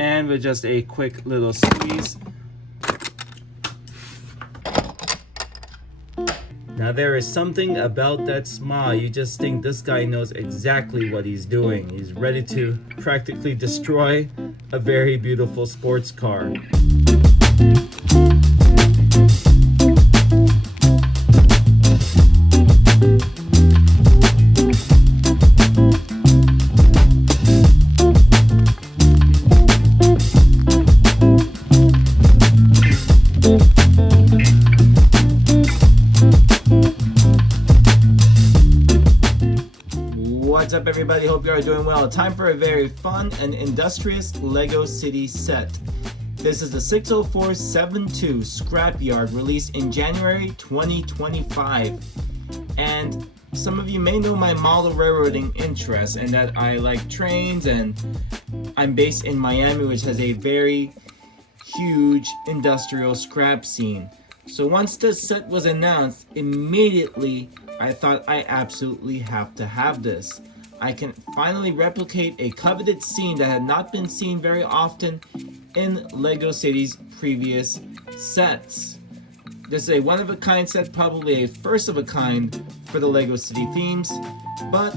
And with just a quick little squeeze. Now there is something about that smile, you just think this guy knows exactly what he's doing. He's ready to practically destroy a very beautiful sports car. What's up everybody, hope you are doing well. Time for a very fun and industrious Lego City set. This is the 60472 Scrapyard, released in January 2025. And some of you may know my model railroading interests and that I like trains, and I'm based in Miami, which has a very huge industrial scrap scene. So once this set was announced, immediately I thought I absolutely have to have this. I can finally replicate a coveted scene that had not been seen very often in LEGO City's previous sets. This is a one-of-a-kind set, probably a first-of-a-kind for the LEGO City themes, but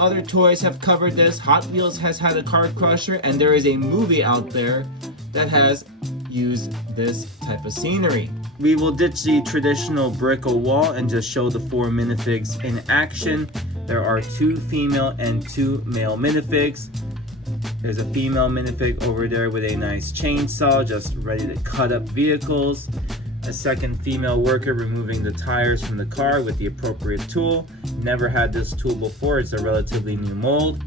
other toys have covered this. Hot Wheels has had a card crusher, and there is a movie out there that has used this type of scenery. We will ditch the traditional brick wall and just show the 4 minifigs in action. There are 2 female and 2 male minifigs. There's a female minifig over there with a nice chainsaw, just ready to cut up vehicles. A second female worker removing the tires from the car with the appropriate tool. Never had this tool before, it's a relatively new mold.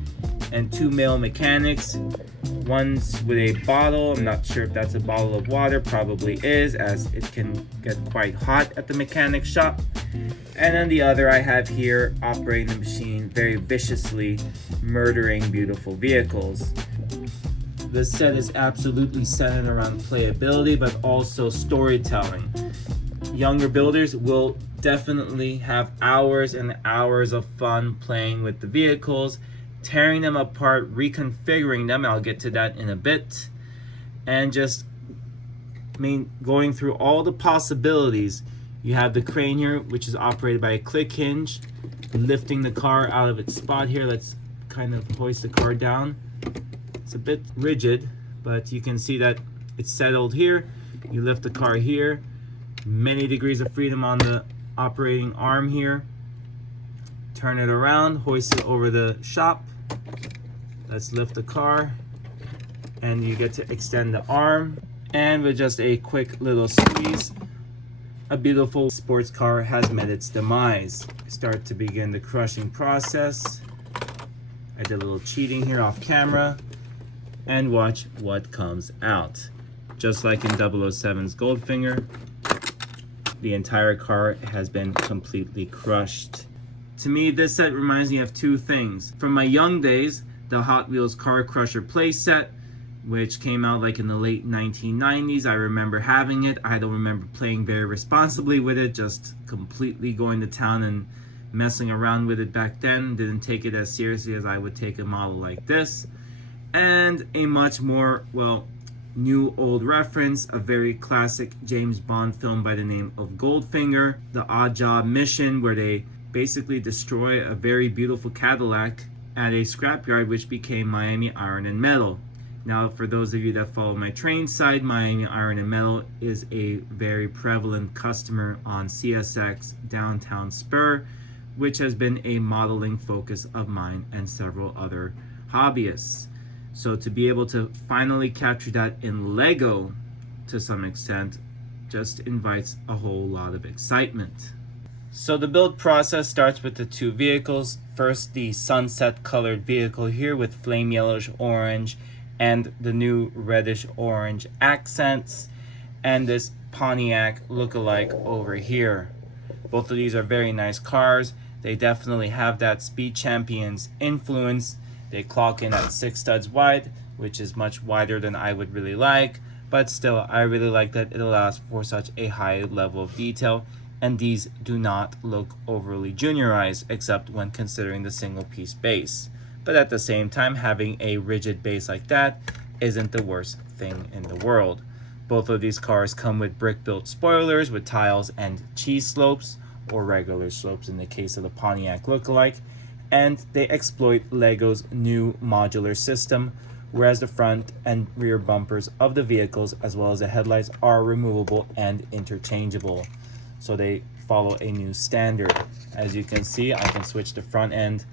And 2 male mechanics. One's with a bottle, I'm not sure if that's a bottle of water, probably is, as it can get quite hot at the mechanic shop. And then the other I have here operating the machine very viciously, murdering beautiful vehicles. This set is absolutely centered around playability, but also storytelling. Younger builders will definitely have hours and hours of fun playing with the vehicles, tearing them apart, reconfiguring them, I'll get to that in a bit, and just going through all the possibilities. You have the crane here, which is operated by a click hinge, lifting the car out of its spot here. Let's kind of hoist the car down. It's a bit rigid, but you can see that it's settled here. You lift the car here, many degrees of freedom on the operating arm here. Turn it around, hoist it over the shop. Let's lift the car, and you get to extend the arm. And with just a quick little squeeze, a beautiful sports car has met its demise. Start to begin the crushing process. I did a little cheating here off camera, and watch what comes out. Just like in 007's Goldfinger, the entire car has been completely crushed. To me, this set reminds me of 2 things. From my young days, the Hot Wheels Car Crusher playset, which came out like in the late 1990s. I remember having it. I don't remember playing very responsibly with it, just completely going to town and messing around with it back then. Didn't take it as seriously as I would take a model like this. And a much more, well, new old reference, a very classic James Bond film by the name of Goldfinger, the Oddjob mission, where they basically destroy a very beautiful Cadillac at a scrapyard, which became Miami Iron and Metal. Now, for those of you that follow my train side, Miami Iron and Metal is a very prevalent customer on CSX Downtown Spur, which has been a modeling focus of mine and several other hobbyists. So to be able to finally capture that in Lego to some extent just invites a whole lot of excitement. So the build process starts with the 2 vehicles. First, the sunset colored vehicle here with flame yellowish orange and the new reddish orange accents, and this Pontiac look-alike over here. Both of these are very nice cars. They definitely have that Speed Champions influence. They clock in at 6 studs wide, which is much wider than I would really like, but still I really like that it allows for such a high level of detail, and these do not look overly juniorized except when considering the single piece base. But at the same time, having a rigid base like that isn't the worst thing in the world. Both of these cars come with brick-built spoilers with tiles and cheese slopes, or regular slopes in the case of the Pontiac lookalike, and they exploit Lego's new modular system, whereas the front and rear bumpers of the vehicles as well as the headlights are removable and interchangeable. So they follow a new standard. As you can see, I can switch the front end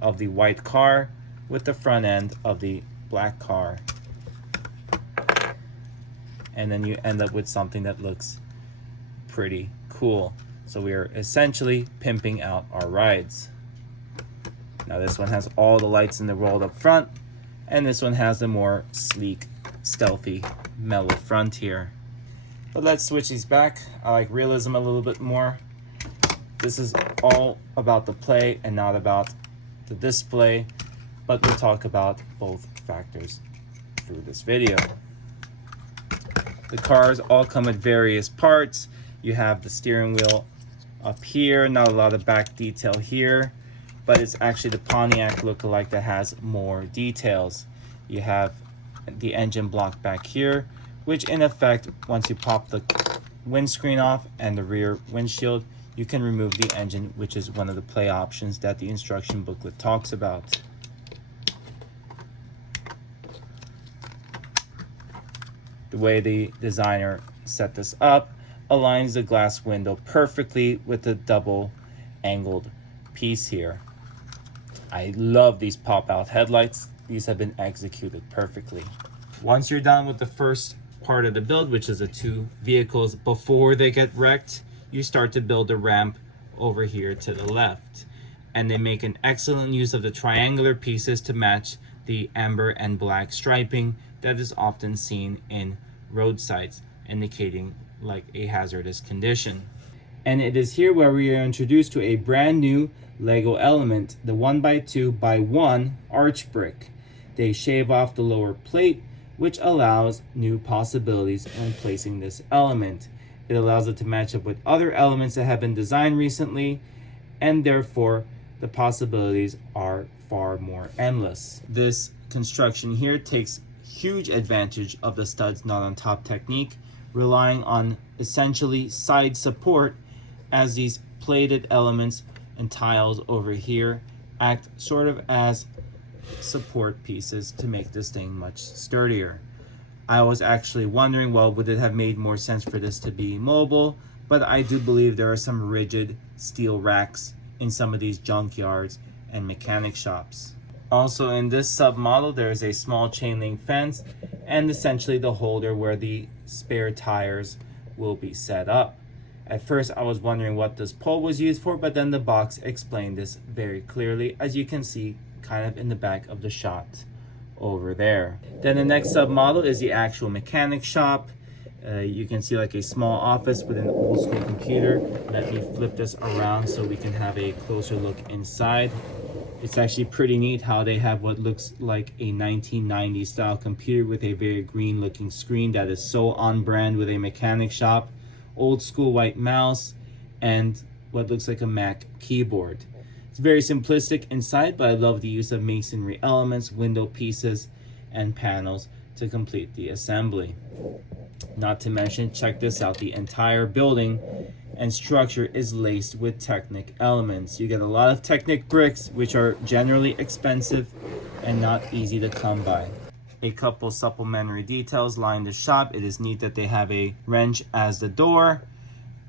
of the white car with the front end of the black car. And then you end up with something that looks pretty cool. So we are essentially pimping out our rides. Now this one has all the lights in the world up front, and this one has the more sleek, stealthy, mellow front here. But let's switch these back. I like realism a little bit more. This is all about the play and not about the display, but we'll talk about both factors through this video. The cars all come with various parts. You have the steering wheel up here, not a lot of back detail here, but it's actually the Pontiac lookalike that has more details. You have the engine block back here, which in effect, once you pop the windscreen off and the rear windshield, you can remove the engine, which is one of the play options that the instruction booklet talks about. The way the designer set this up aligns the glass window perfectly with the double angled piece here. I love these pop-out headlights. These have been executed perfectly. Once you're done with the first part of the build, which is the two vehicles before they get wrecked, you start to build a ramp over here to the left. And they make an excellent use of the triangular pieces to match the amber and black striping that is often seen in roadsides, indicating like a hazardous condition. And it is here where we are introduced to a brand new Lego element, the 1x2x1 arch brick. They shave off the lower plate, which allows new possibilities when placing this element. It allows it to match up with other elements that have been designed recently, and therefore the possibilities are far more endless. This construction here takes huge advantage of the studs not on top technique, relying on essentially side support, as these plated elements and tiles over here act sort of as support pieces to make this thing much sturdier. I was actually wondering, well, would it have made more sense for this to be mobile? But I do believe there are some rigid steel racks in some of these junkyards and mechanic shops. Also in this sub-model, there is a small chain link fence and essentially the holder where the spare tires will be set up. At first I was wondering what this pole was used for, but then the box explained this very clearly, as you can see kind of in the back of the shot over there. Then the next sub-model is the actual mechanic shop. You can see like a small office with an old school computer. Let me flip this around so we can have a closer look inside. It's actually pretty neat how they have what looks like a 1990s style computer with a very green looking screen that is so on brand with a mechanic shop. Old school white mouse and what looks like a Mac keyboard. It's very simplistic inside, but I love the use of masonry elements, window pieces, and panels to complete the assembly. Not to mention, check this out, the entire building and structure is laced with Technic elements. You get a lot of Technic bricks, which are generally expensive and not easy to come by. A couple supplementary details line the shop. It is neat that they have a wrench as the door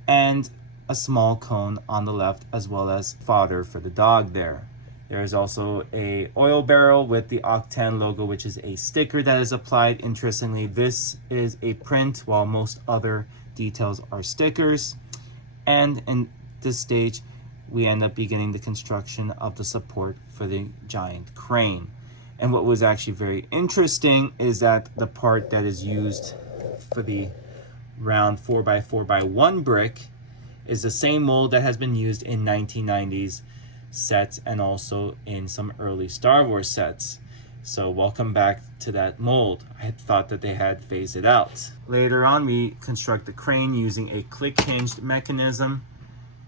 and a small cone on the left, as well as fodder for the dog there. There is also a oil barrel with the Octane logo, which is a sticker that is applied. Interestingly, this is a print, while most other details are stickers. And in this stage, we end up beginning the construction of the support for the giant crane. And what was actually very interesting is that the part that is used for the round 4x4x1 brick is the same mold that has been used in 1990s sets and also in some early Star Wars sets. So welcome back to that mold. I had thought that they had phased it out. Later on, we construct the crane using a click hinged mechanism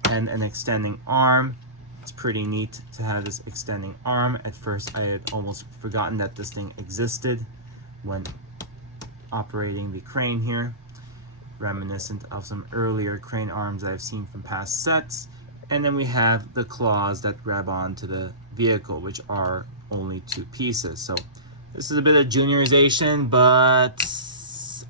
and an extending arm. It's pretty neat to have this extending arm. At first, I had almost forgotten that this thing existed. when operating the crane here, reminiscent of some earlier crane arms that I've seen from past sets. And then we have the claws that grab onto the vehicle, which are only 2 pieces. So this is a bit of juniorization, but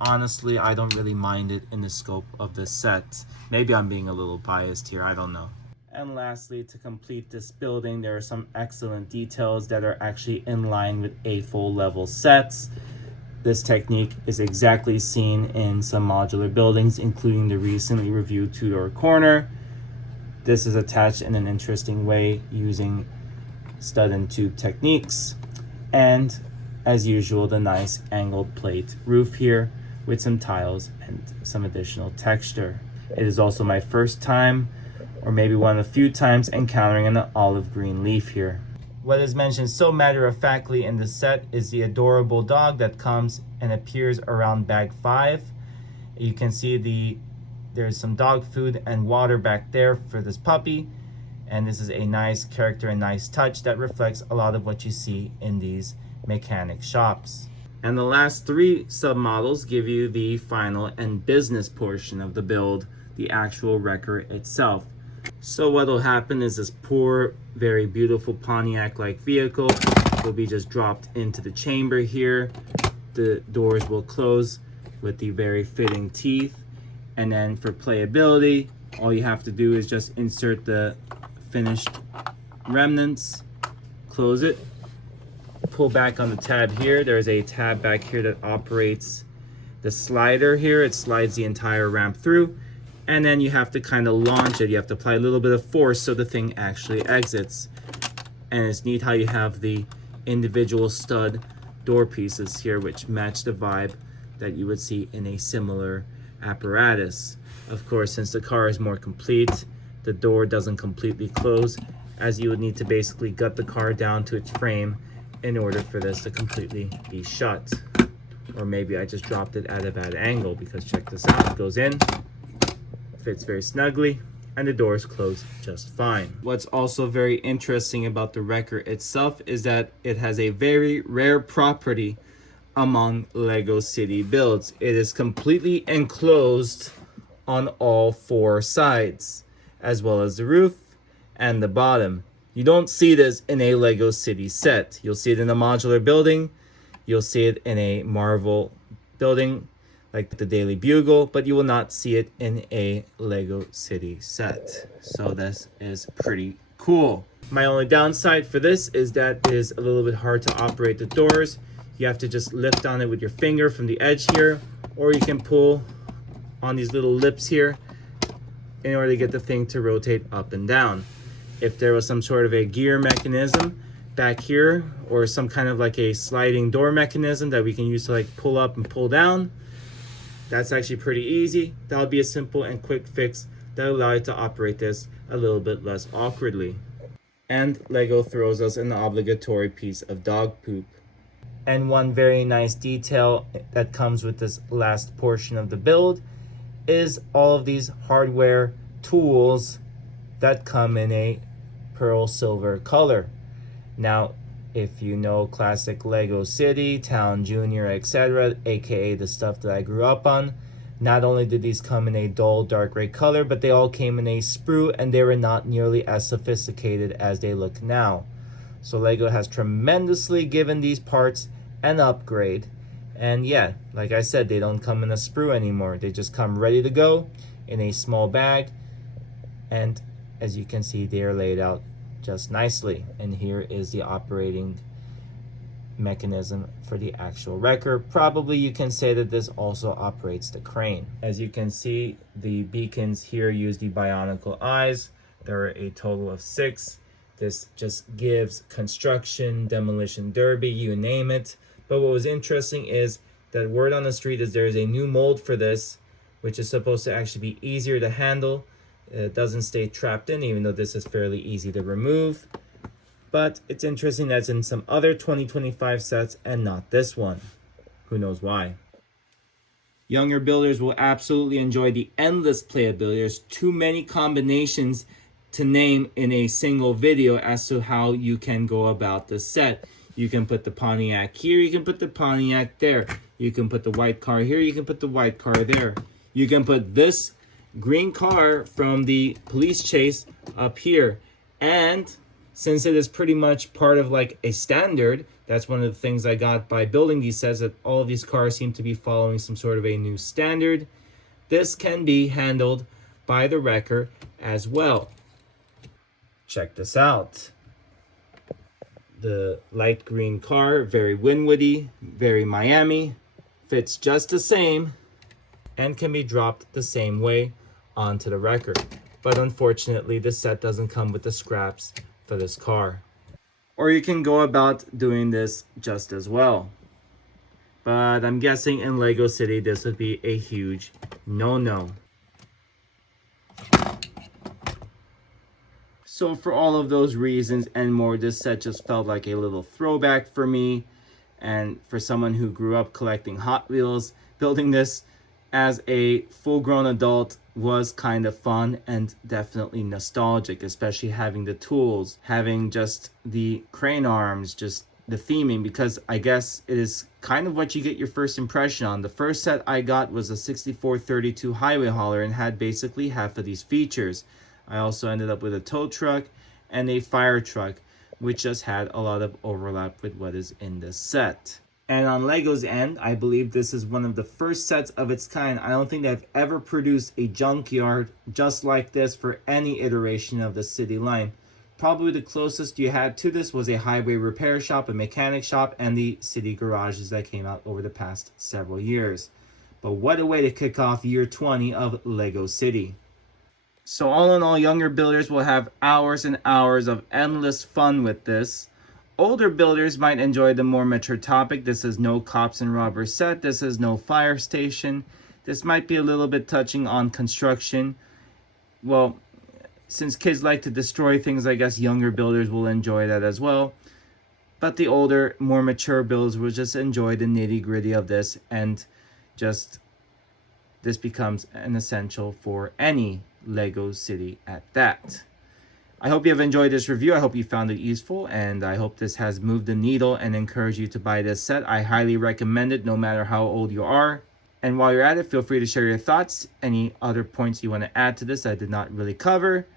honestly, I don't really mind it in the scope of this set. Maybe I'm being a little biased here, I don't know. And lastly, to complete this building, there are some excellent details that are actually in line with a full level sets. This technique is exactly seen in some modular buildings, including the recently reviewed 2-door corner. This is attached in an interesting way using stud and tube techniques. And as usual, the nice angled plate roof here with some tiles and some additional texture. It is also my first time, or maybe one of the few times, encountering an olive green leaf here. What is mentioned so matter-of-factly in the set is the adorable dog that comes and appears around bag 5. You can see there's some dog food and water back there for this puppy, and this is a nice character and nice touch that reflects a lot of what you see in these mechanic shops. And the last 3 submodels give you the final and business portion of the build, the actual wrecker itself. So what will happen is this poor, very beautiful Pontiac-like vehicle will be just dropped into the chamber here. The doors will close with the very fitting teeth. And then for playability, all you have to do is just insert the finished remnants, close it, pull back on the tab here. There's a tab back here that operates the slider here. It slides the entire ramp through. And then you have to kind of launch it. You have to apply a little bit of force so the thing actually exits. And it's neat how you have the individual stud door pieces here, which match the vibe that you would see in a similar apparatus. Of course, since the car is more complete, the door doesn't completely close, as you would need to basically gut the car down to its frame in order for this to completely be shut. Or maybe I just dropped it at a bad angle, because check this out, it goes in, fits very snugly, and the doors close just fine. What's also very interesting about the wrecker itself is that it has a very rare property among Lego City builds. It is completely enclosed on all 4 sides, as well as the roof and the bottom. You don't see this in a Lego City set. You'll see it in a modular building, you'll see it in a Marvel building like the Daily Bugle, but you will not see it in a Lego City set. So this is pretty cool. My only downside for this is that it is a little bit hard to operate the doors. You have to just lift on it with your finger from the edge here, or you can pull on these little lips here in order to get the thing to rotate up and down. If there was some sort of a gear mechanism back here, or some kind of like a sliding door mechanism that we can use to like pull up and pull down, that's actually pretty easy. That would be a simple and quick fix that will allow you to operate this a little bit less awkwardly. And Lego throws us an obligatory piece of dog poop. And one very nice detail that comes with this last portion of the build is all of these hardware tools that come in a pearl silver color. Now, if you know classic Lego City, Town Junior, etc., aka the stuff that I grew up on, not only did these come in a dull dark gray color, but they all came in a sprue, and they were not nearly as sophisticated as they look now. So Lego has tremendously given these parts an upgrade. And yeah, like I said, they don't come in a sprue anymore. They just come ready to go in a small bag. And as you can see, they are laid out just nicely. And here is the operating mechanism for the actual wrecker. Probably you can say that this also operates the crane. As you can see, the beacons here use the bionicle eyes. There are a total of 6. This just gives construction, demolition derby, you name it. But what was interesting is that word on the street is there is a new mold for this, which is supposed to actually be easier to handle. It doesn't stay trapped in, even though this is fairly easy to remove. But it's interesting that it's in some other 2025 sets and not this one. Who knows why? Younger builders will absolutely enjoy the endless playability. There's too many combinations to name in a single video as to how you can go about the set. You can put the Pontiac here, you can put the Pontiac there. You can put the white car here, you can put the white car there. You can put this green car from the police chase up here. And since it is pretty much part of like a standard, that's one of the things I got by building these sets, that all of these cars seem to be following some sort of a new standard. This can be handled by the wrecker as well. Check this out. The light green car, very Winwoody, very Miami, fits just the same and can be dropped the same way onto the wrecker. But unfortunately, this set doesn't come with the scraps for this car. Or you can go about doing this just as well. But I'm guessing in Lego City, this would be a huge no-no. So for all of those reasons and more, this set just felt like a little throwback for me. And for someone who grew up collecting Hot Wheels, building this as a full-grown adult was kind of fun and definitely nostalgic, especially having the tools, having just the crane arms, just the theming, because I guess it is kind of what you get your first impression on. The first set I got was a 6432 highway hauler and had basically half of these features. I also ended up with a tow truck and a fire truck, which just had a lot of overlap with what is in this set. And on Lego's end, I believe this is one of the first sets of its kind. I don't think they've ever produced a junkyard just like this for any iteration of the City line. Probably the closest you had to this was a highway repair shop, a mechanic shop, and the City garages that came out over the past several years. But what a way to kick off year 20 of Lego City. So all in all, younger builders will have hours and hours of endless fun with this. Older builders might enjoy the more mature topic. This is no cops and robbers set. This is no fire station. This might be a little bit touching on construction. Well, since kids like to destroy things, I guess younger builders will enjoy that as well. But the older, more mature builders will just enjoy the nitty-gritty of this, and just this becomes an essential for any Lego City at that. I hope you have enjoyed this review. I hope you found it useful, and I hope this has moved the needle and encouraged you to buy this set. I highly recommend it no matter how old you are. And while you're at it, feel free to share your thoughts, any other points you want to add to this I did not really cover,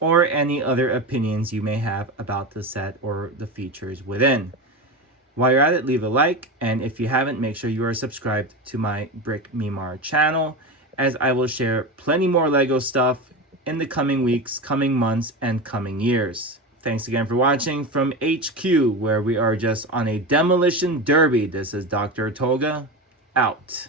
or any other opinions you may have about the set or the features within. While you're at it, leave a like, and if you haven't, make sure you are subscribed to my Brick Mimar channel, as I will share plenty more Lego stuff in the coming weeks, coming months, and coming years. Thanks again for watching from HQ, where we are just on a demolition derby. This is Dr. Tolga, out.